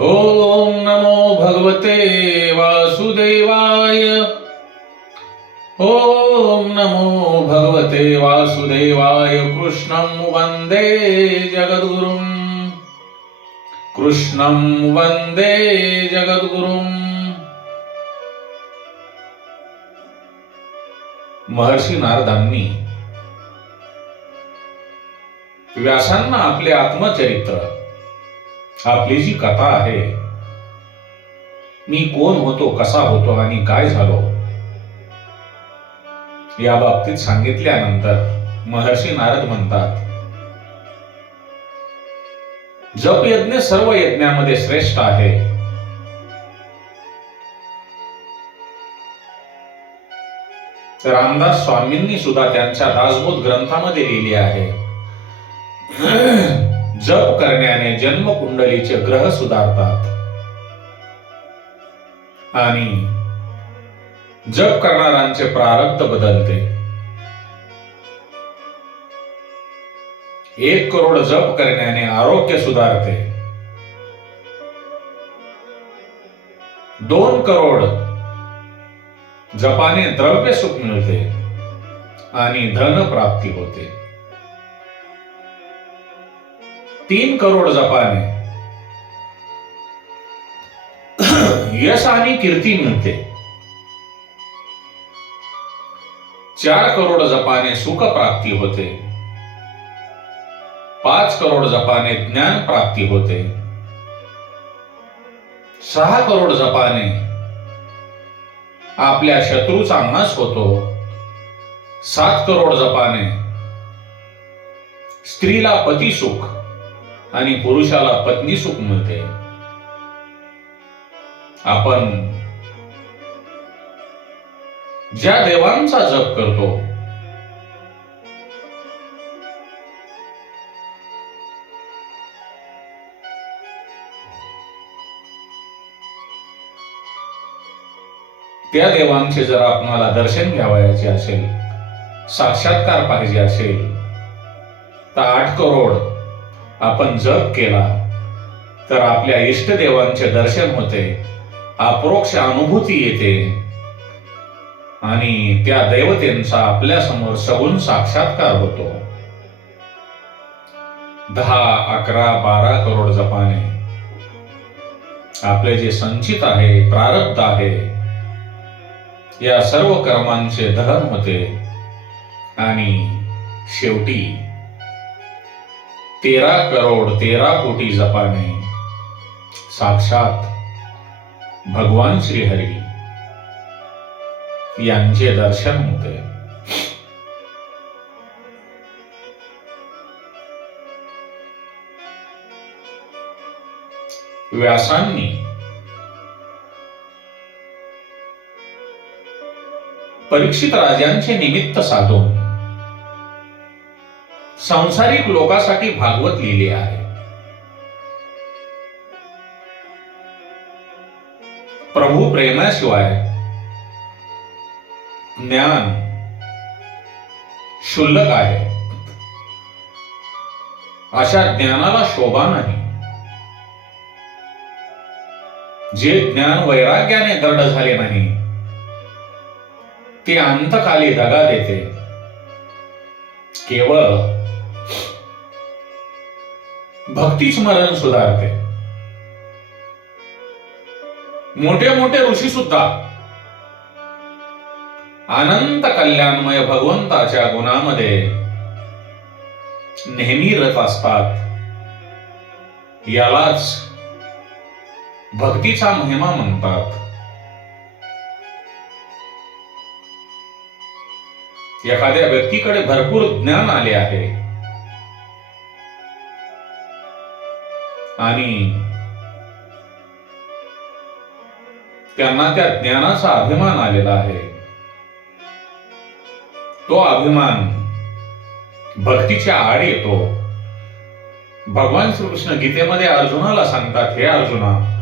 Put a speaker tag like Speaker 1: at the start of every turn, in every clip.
Speaker 1: ओम नमो भगवते वासुदेवाय। ओम नमो भगवते वासुदेवाय कृष्णं वन्दे जगद्गुरुं कृष्णं वन्दे जगद्गुरुम्। महर्षी नारदांनी व्यासांना आपले आत्मचरित्र आपली जी कथा आहे मी कोण होतो कसा होतो आणि काय झालो या बाबतीत सांगितल्यानंतर महर्षी नारद म्हणतात जप यज्ञ सर्व यज्ञामध्ये श्रेष्ठ आहे. रामदास स्वामींनी सुद्धा त्यांच्या दासबोध ग्रंथामध्ये लिहिले आहे. जप करण्याने जन्मकुंडलीचे ग्रह सुधारतात. आणि जप करणाऱ्यांचे प्रारब्ध बदलते. एक करोड जप करण्याने आरोग्य सुधारते. दोन करोड जपाने द्रव्य सुख मिळते आणि धन प्राप्ती होते. तीन करोड जपाने. यश आणि कीर्ती मिळते. चार करोड जपाने सुख प्राप्ती होते. पाच करोड जपाने ज्ञान प्राप्ती होते. सहा करोड जपाने आपल्या शत्रूचा नाश होतो. सात करोड जपाने स्त्रीला पती सुख. आणि पुरुषाला पत्नी सुख मिळते. आपण ज्या देवांचा जप करतो त्या देवांचे जर आपणाला दर्शन घ्यावयाचे असेल साक्षात्कार पाहिजे असेल तर आठ करोड आपण जप केला तर आपल्या इष्टदेवांचे दर्शन होते अप्रोक्ष अनुभूती येते. आणि त्या देवतेंचा आपल्यासमोर सगुण साक्षात्कार होतो. दहा अकरा बारा करोड जपाने. आपले जे संचित आहे प्रारब्ध आहे या सर्व कर्मांचे दहन होते. आणि शेवटी तेरा करोड तेरा कोटी जपाने। साक्षात भगवान श्रीहरी यांचे दर्शन होते. व्यासांनी परीक्षित राजांचे निमित्त साधून सांसारिक लोकांसाठी भागवत लिहिले आहे. प्रभू प्रेमाशिवाय ज्ञान शुल्लक आहे. अशा ज्ञानाला शोभा नाही. जे ज्ञान वैराग्याने दृढ झाले नाही ते अंतकाली दगा देते. केवळ भक्ती स्मरण सुधारते. मोठे मोठे ऋषी सुद्धा अनंत कल्याणमय भगवंताच्या गुणामध्ये नेहमी रथ असतात. यालाच भक्तीचा महिमा म्हणतात. एखाद्या व्यक्तीकडे भरपूर ज्ञान आले आहे. आणि त्यांना त्या ज्ञानाचा अभिमान आलेला आहे. तो अभिमान भक्तीच्या आड येतो. भगवान श्रीकृष्ण गीतेमध्ये अर्जुनाला सांगतात हे अर्जुना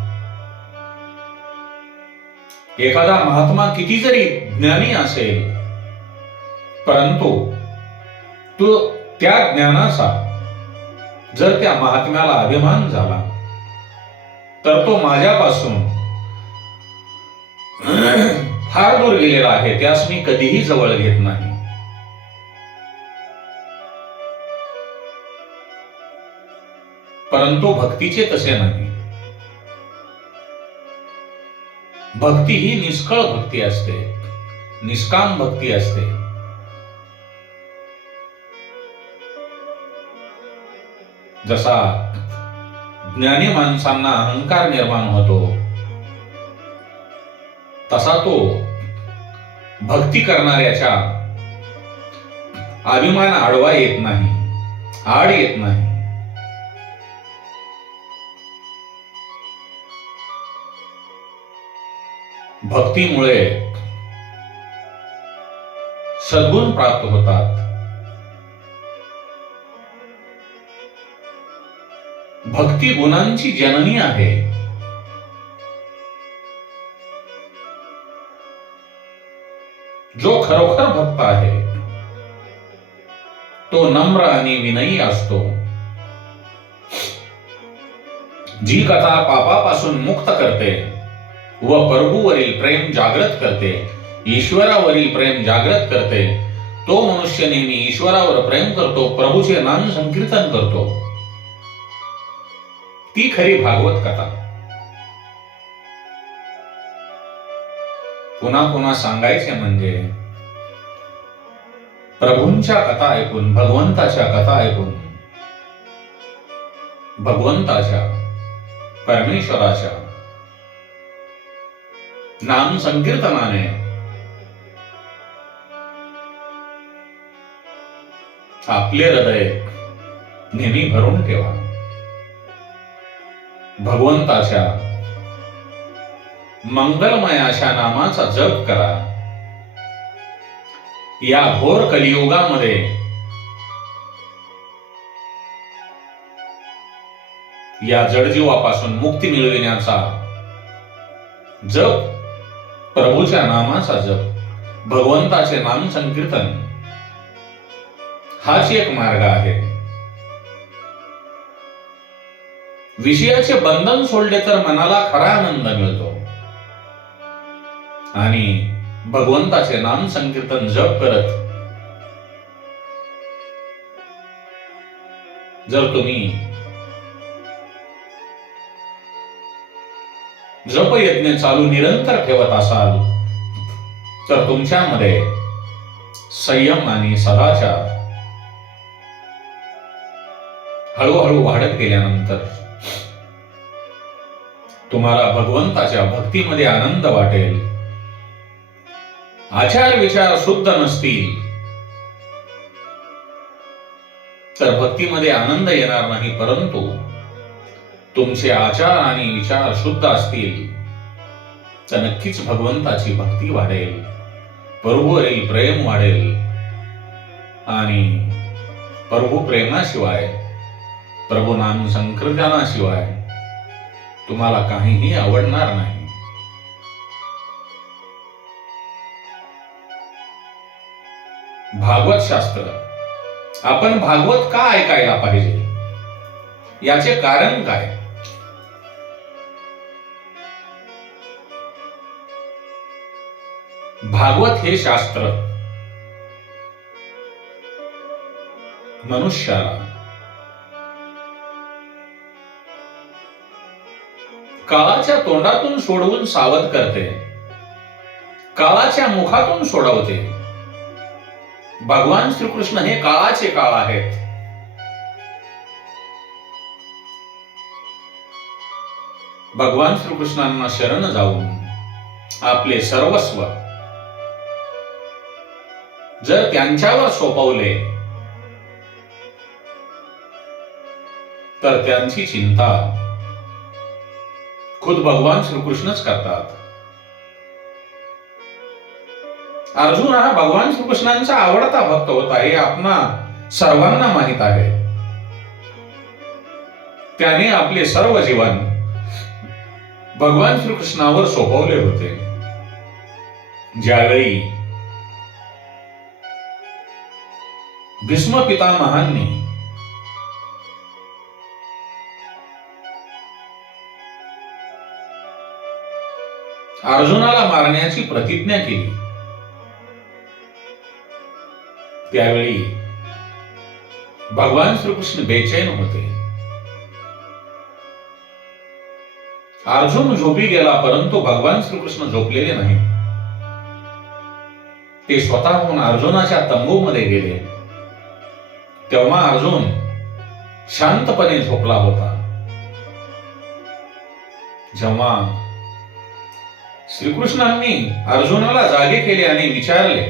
Speaker 1: एखादा महात्मा किती जरी ज्ञानी असेल परंतु तो त्या ज्ञानाचा जर त्या महात्म्याला अभिमान झाला तर तो माझ्यापासून फार दूर गेलेला आहे त्यास मी कधीही जवळ घेत नाही. परंतु भक्तीचे तसे नाही. भक्ती ही निष्कळ भक्ती असते निष्काम भक्ती असते. जसा ज्ञानी माणसांना अहंकार निर्माण होतो तसा तो भक्ती करणाऱ्याच्या अभिमान आडवा येत नाही आड येत नाही. भक्तीमुळे सद्गुण प्राप्त होतात. भक्ती गुणांची जननी आहे. जो खरोखर भक्त आहे तो नम्र आणि विनयी असतो. जी कथा पापापासून मुक्त करते व प्रभूवरील प्रेम जागृत करते, ईश्वरावरील प्रेम जागृत करते तो मनुष्य नेहमी ईश्वरावर प्रेम करतो, प्रभूचे नाम संकीर्तन करतो. ती खरी भागवत कथा. पुन्हा पुन्हा सांगायचे म्हणजे प्रभूंच्या कथा ऐकून भगवंताच्या कथा ऐकून भगवंताच्या परमेश्वराच्या नाम संकीर्तनाने आपले हृदय नेहमी भरून ठेवा. भगवंताच्या मंगलमय अशा नामाचा जप करा. या घोर कलियुगामध्ये या जडजीवापासून मुक्ती मिळविण्याचा जप प्रभूच्या नामाचा जप भगवंताचे नाम संकीर्तन हाच एक मार्ग आहे. विषयाचे बंधन सोडले तर मनाला खरा आनंद मिळतो. आणि भगवंताचे नाम संकीर्तन जप करत जर तुम्ही जप यज्ञ चालू निरंतर ठेवत असाल तर तुमच्यामध्ये संयम आणि सदाचार हळूहळू वाढत गेल्यानंतर तुम्हाला भगवंताच्या भक्तीमध्ये आनंद वाटेल. आचार विचार शुद्ध नसतील. तर भक्तीमध्ये आनंद येणार नाही परंतु तुमचे आचार आणि विचार शुद्ध असतील तर नक्कीच भगवंताची भक्ती वाढेल. प्रभूवरील प्रेम वाढेल. आणि प्रभू प्रेमाशिवाय प्रभू नाम संकीर्तनाशिवाय तुम्हाला काहीही आवडणार नाही. भागवत शास्त्र. आपण भागवत का ऐकायला पाहिजे? याचे कारण काय? भागवत हे शास्त्र. मनुष्याला काळाच्या तोंडातून सोडवून सावध करते. काळाच्या मुखातून सोडवते. भगवान श्रीकृष्ण हे काळाचे काळ आहेत. भगवान श्रीकृष्णांना शरण जाऊन आपले सर्वस्व जर त्यांच्यावर सोपवले तर त्यांची चिंता खुद भगवान श्रीकृष्णच करतात. अर्जुन हा भगवान श्रीकृष्णांचा आवडता भक्त होता हे आपणा सर्वांना माहीत आहे. त्याने आपले सर्व जीवन भगवान श्रीकृष्णावर सोपवले होते. ज्यावेळी भीष्म पितामहांनी अर्जुनाला मारण्याची प्रतिज्ञा केली. त्यावेळी भगवान श्रीकृष्ण बेचैन होते. अर्जुन झोपी गेला परंतु भगवान श्रीकृष्ण झोपलेले नाही. ते स्वतःहून अर्जुनाच्या तंबूमध्ये गेले. तेव्हा अर्जुन शांतपणे झोपला होता. जेव्हा श्रीकृष्णांनी अर्जुनाला जागे केले आणि विचारले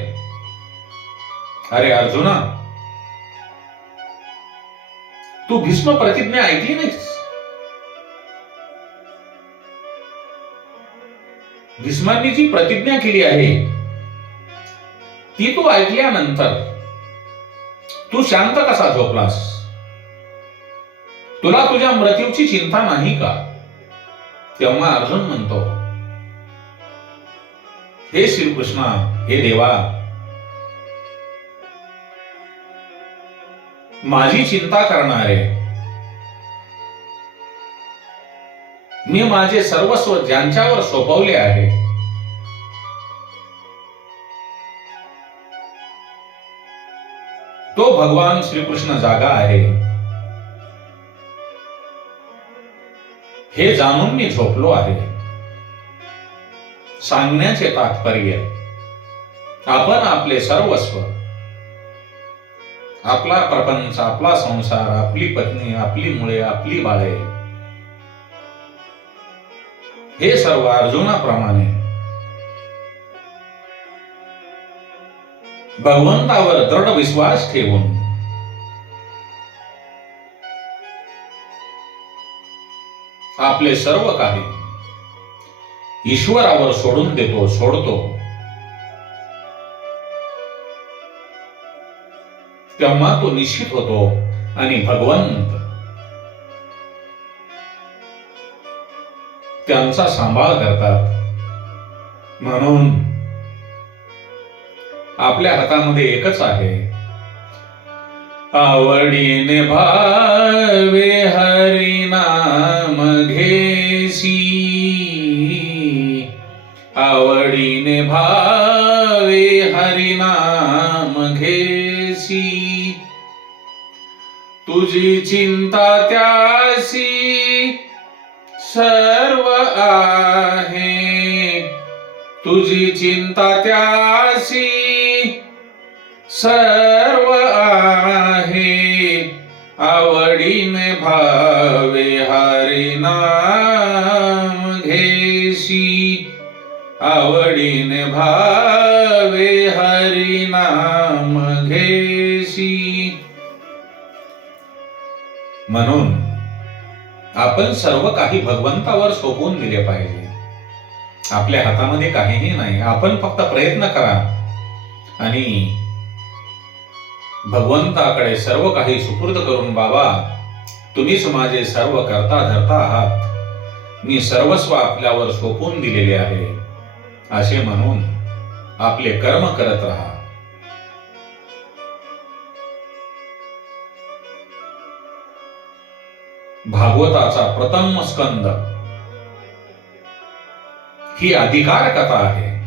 Speaker 1: अरे अर्जुना तू भीष्म प्रतिज्ञा ऐकली नाहीस? भीष्मांनी जी प्रतिज्ञा केली आहे ती तू ऐकल्यानंतर तू शांत कसा झोपलास? तुला तुझ्या मृत्यूची चिंता नाही का? तेव्हा अर्जुन म्हणतो हे श्रीकृष्ण हे देवा. माझी चिंता करणारे. मी माझे सर्वस्व ज्यांच्यावर सोपवले आहे. तो भगवान श्रीकृष्ण जागा आहे. हे जाणून मी झोपलो आहे. सांगण्याचे तात्पर्य. आपण आपले सर्वस्व आपला प्रपंच आपला संसार आपली पत्नी आपली मुळे आपली बाळे हे सर्व अर्जुनाप्रमाणे भगवंतावर दृढ विश्वास ठेवून आपले सर्व काही ईश्वरावर सोडून देतो सोडतो. तेव्हा तो निश्चित होतो आणि भगवंत त्यांचा सांभाळ करतात. म्हणून आपल्या हातामध्ये एकच आहे. आवडीने भावे हरिनाम घेसी. आवडीने भावे हरिनाम घेसी तुझी चिंता त्यासी सर्व आहे. तुझी चिंता त्यासी सर्व आवडीने भावे हरी नाम घेशी। म्हणून आपण सर्व काही भगवंतावर सोपवून दिले पाहिजे. आपल्या हातामध्ये काहीही नाही. आपण फक्त प्रयत्न करा. आणि भगवंताकडे सर्व काही सुपूर्द करून बाबा तुम्हीच माझे सर्व करता धरता आहात. मी सर्वस्व आपल्यावर सोपवून दिलेले आहे. असे म्हणून आपले कर्म करत राहा. भागवताचा प्रथम स्कंद. ही अधिकार कथा आहे.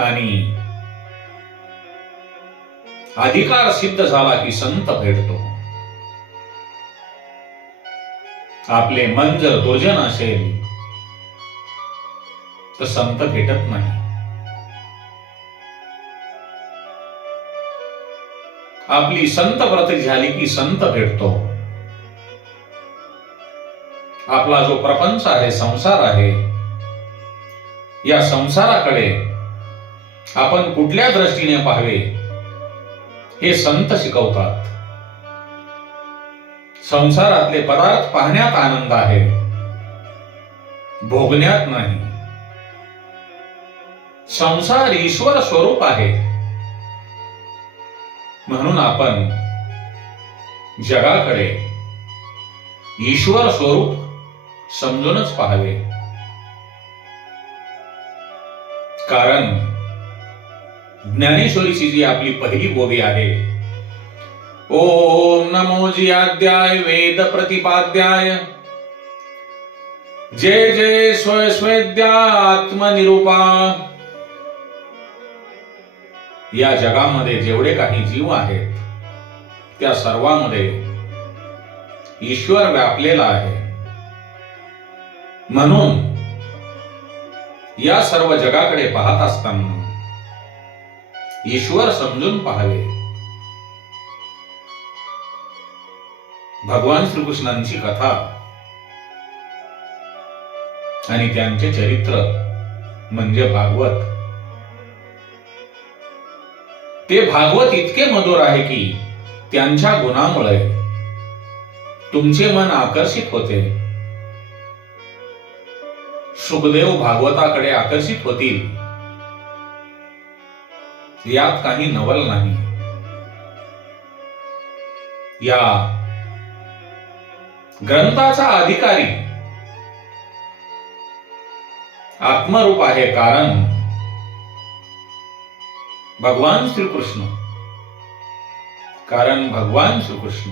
Speaker 1: आणि अधिकार सिद्ध झाला की संत भेटतो. आपले मन जर दुर्जन असेल तर संत भेटत नाही. आपली संत व्रत झाली की संत भेटतो. आपला जो प्रपंच आहे संसार आहे या संसाराकडे आपण कुठल्या दृष्टीने पाहावे हे संत शिकवतात. संसारातले पदार्थ पाहण्यात आनंद आहे. भोगण्यात नाही. संसार ईश्वर स्वरूप आहे. म्हणून आपण जगाकडे ईश्वर स्वरूप समजूनच पाहावे. कारण ज्ञानेश्वरीची जी आपली पहिली गोवी आहे ओम नमो जी वेद प्रतिपाद्याय। जय जय स्वस्वेद्या आत्मनिरूपा या जगामध्ये जेवढे काही जीव आहेत त्या सर्वांमध्ये ईश्वर व्यापलेला आहे. म्हणून या सर्व जगाकडे पाहत असताना ईश्वर समजून पाहावे. भगवान श्रीकृष्णांची कथा आणि त्यांचे चरित्र म्हणजे भागवत. ते भागवत इतके मधुर आहे की त्यांच्या गुणामुळे तुमचे मन आकर्षित होते. सुखदेव भागवताकडे आकर्षित होतील. यात काही नवल नाही. या ग्रंथाचा अधिकारी. आत्मरूप आहे कारण. भगवान श्रीकृष्ण. कारण भगवान श्रीकृष्ण.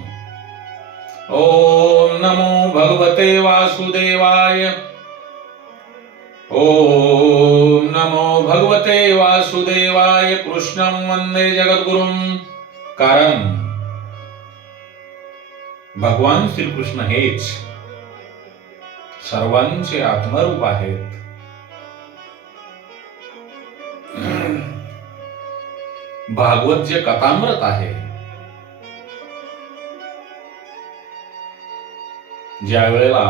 Speaker 1: ओम नमो भगवते वासुदेवाय. ओम नमो भगवते वासुदेवाय. कृष्णं वंदे जगद्गुरुं. कारण. भगवान श्रीकृष्ण हेच सर्वांचे आत्मरूप आहेत. भागवत जे कथामृत आहे ज्या वेळेला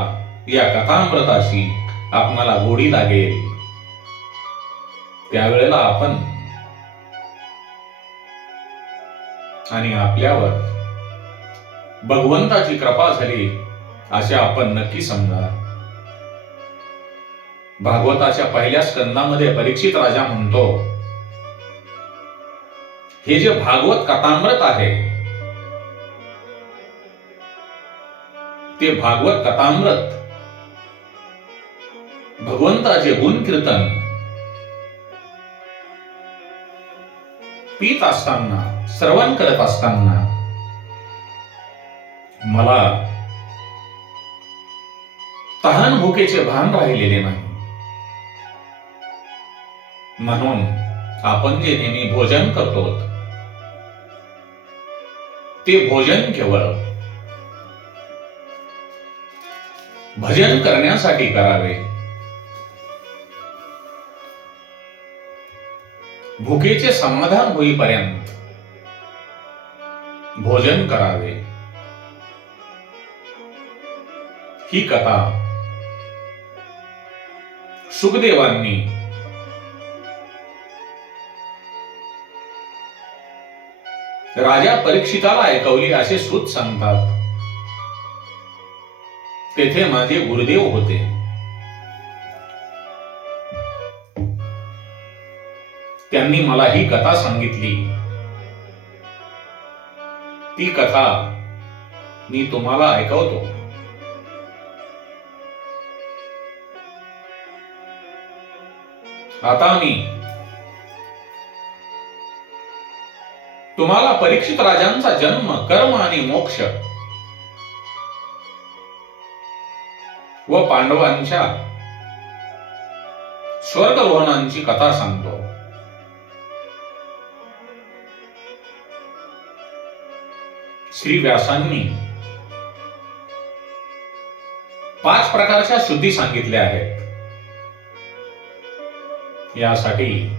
Speaker 1: या कथामृताशी आपणाला गोडी लागेल त्यावेळेला आपण आणि आपल्यावर भगवंताची कृपा झाली असे आपण नक्की समजा. भागवताच्या पहिल्या स्कंदामध्ये परीक्षित राजा म्हणतो हे जे भागवत कथामृत आहे ते भागवत कथामृत भगवंताचे गुण कीर्तन पीत असताना श्रवण करत असताना मला तहान भुकेचे भान राहिलेले नाही. म्हणून आपण जे नेहमी भोजन करतो ते भोजन केवळ भजन करण्यासाठी करावे. भुकेचे समाधान होईपर्यंत भोजन करावे. ही कथा. सुखदेवांनी. राजा परीक्षिताला ऐकवली असे श्रुत सांगतात. तेथे माझे गुरुदेव होते. त्यांनी मला ही कथा सांगितली. ती कथा मी तुम्हाला ऐकवतो. आता मी. तुम्हाला परीक्षित राजांचा जन्म कर्म आणि मोक्ष व पांडवांच्या स्वर्गरोहणांची कथा सांगतो. श्री व्यासांनी पाच प्रकारच्या शुद्धी सांगितल्या आहेत. यासाठी.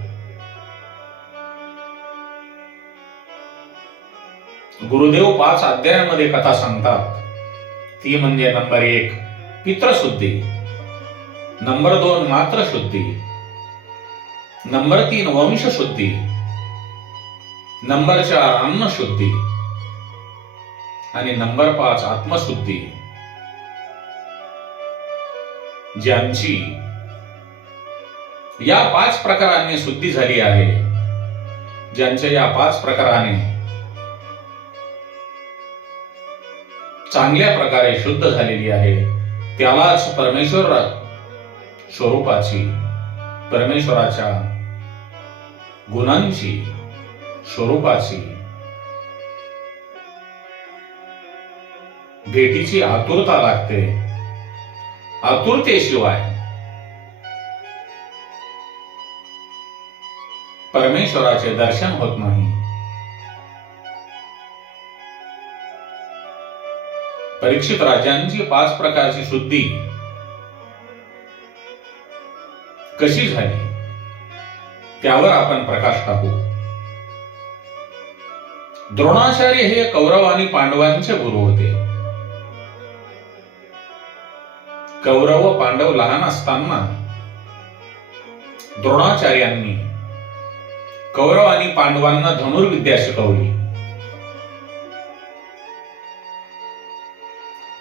Speaker 1: गुरुदेव पाच अध्यायामध्ये कथा सांगतात. ती म्हणजे नंबर एक पित्रशुद्धी. नंबर दोन मात्र शुद्धी नंबर तीन वंशशुद्धी. नंबर चार अन्नशुद्धी. आणि नंबर पाच आत्मशुद्धी. ज्यांची या पाच प्रकाराने शुद्धी झाली आहे. ज्यांच्या या पाच प्रकाराने चांगल्या प्रकारे शुद्ध झालेली आहे त्यालाच परमेश्वर स्वरूपाची परमेश्वराच्या गुणांची स्वरूपाची भेटीची आतुरता लागते. आतुरतेशिवाय परमेश्वराचे दर्शन होत नाही. परीक्षित राजांची पाच प्रकारची शुद्धी कशी झाली? त्यावर आपण प्रकाश टाकू. द्रोणाचार्य हे कौरव आणि पांडवांचे गुरु होते. कौरव व पांडव लहान असताना द्रोणाचार्यांनी कौरव आणि पांडवांना धनुर्विद्या शिकवली.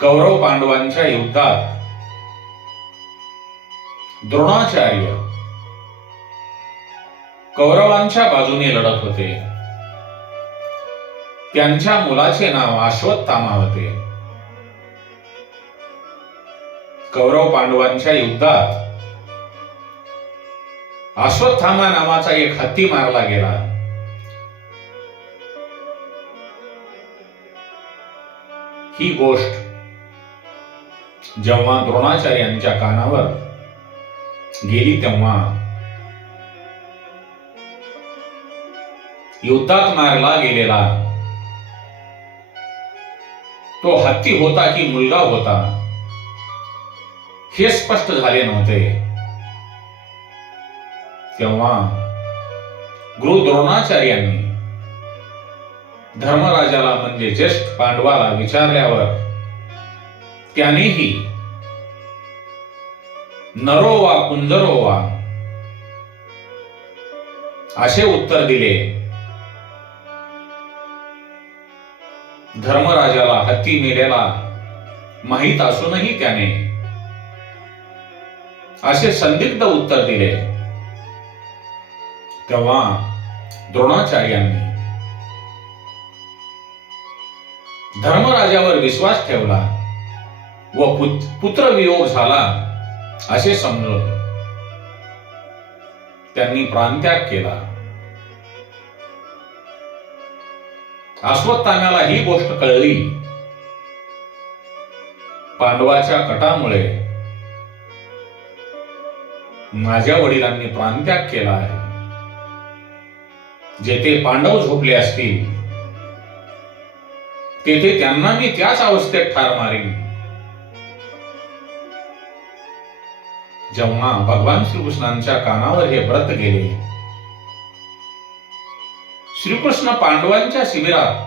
Speaker 1: कौरव पांडवांच्या युद्धात द्रोणाचार्य कौरवांच्या बाजूने लढत होते. त्यांच्या मुलाचे नाव अश्वत्थामा होते. कौरव पांडवांच्या युद्धात अश्वत्थामा नावाचा एक हत्ती मारला गेला. ही गोष्ट जेव्हा द्रोणाचार्यांच्या कानावर गेली तेव्हा युद्धात मारला गेलेला तो हत्ती होता की मुलगा होता हे स्पष्ट झाले नव्हते. तेव्हा गुरु द्रोणाचार्यांनी धर्मराजाला म्हणजे ज्येष्ठ पांडवाला विचारल्यावर त्यानेही नरो वा कुंजरो वा असे उत्तर दिले. धर्मराजाला हत्ती मेलेला माहीत असूनही त्याने असे संदिग्ध उत्तर दिले. तेव्हा द्रोणाचार्यांनी धर्मराजावर विश्वास ठेवला व पुत- पुत्रवियोग झाला असे समजलं त्यांनी प्राणत्याग केला. अश्वत्थाम्याला ही गोष्ट कळली. पांडवाच्या कटामुळे माझ्या वडिलांनी प्राणत्याग केला आहे. जेथे पांडव झोपले असतील तेथे त्यांना मी त्याच अवस्थेत ठार मारीन. जेव्हा भगवान श्रीकृष्णांच्या कानावर हे व्रत गेले श्रीकृष्ण पांडवांच्या शिबिरात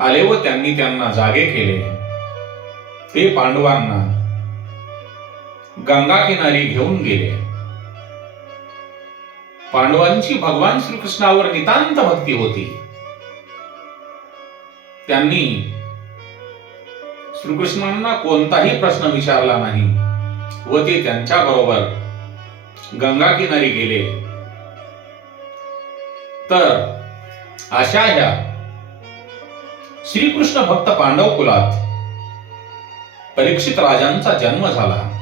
Speaker 1: आले व त्यांनी त्यांना जागे केले. ते पांडवांना गंगा किनारी घेऊन गेले. पांडवांची भगवान श्रीकृष्णावर नितांत भक्ती होती. त्यांनी श्रीकृष्णांना कोणताही प्रश्न विचारला नाही व ते त्यांच्या बरोबर गंगा किनारी गेले. तर अशा ह्या श्रीकृष्ण भक्त पांडव कुलात परीक्षित राजांचा जन्म झाला.